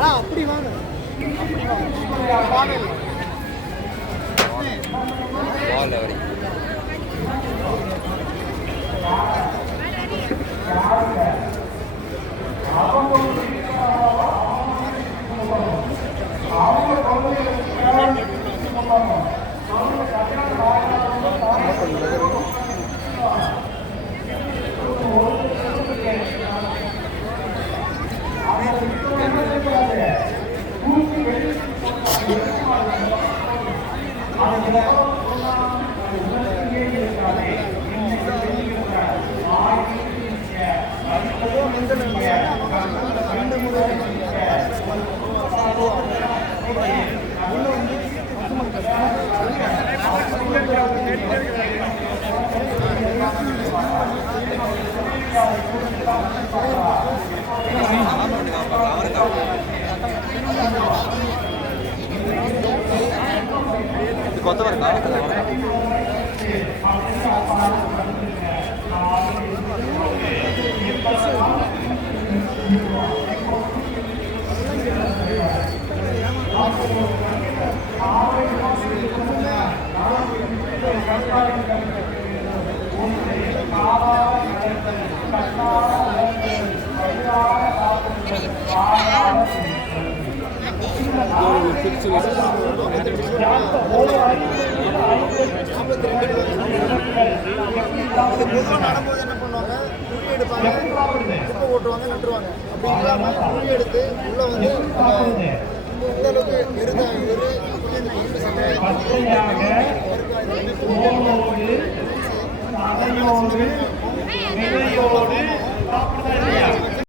அப்படி வாங்க வாங்க பால் வரை కొత్త వరకు நடும்போது என்ன பண்ணுவாங்க குழி எடுப்பாங்க குப்பை ஓட்டுவாங்க நட்டுருவாங்க அப்படி இல்லாமல் குழி எடுத்து உள்ள வந்து இந்த அளவுக்கு எரு சாப்பிடுதா இல்லையா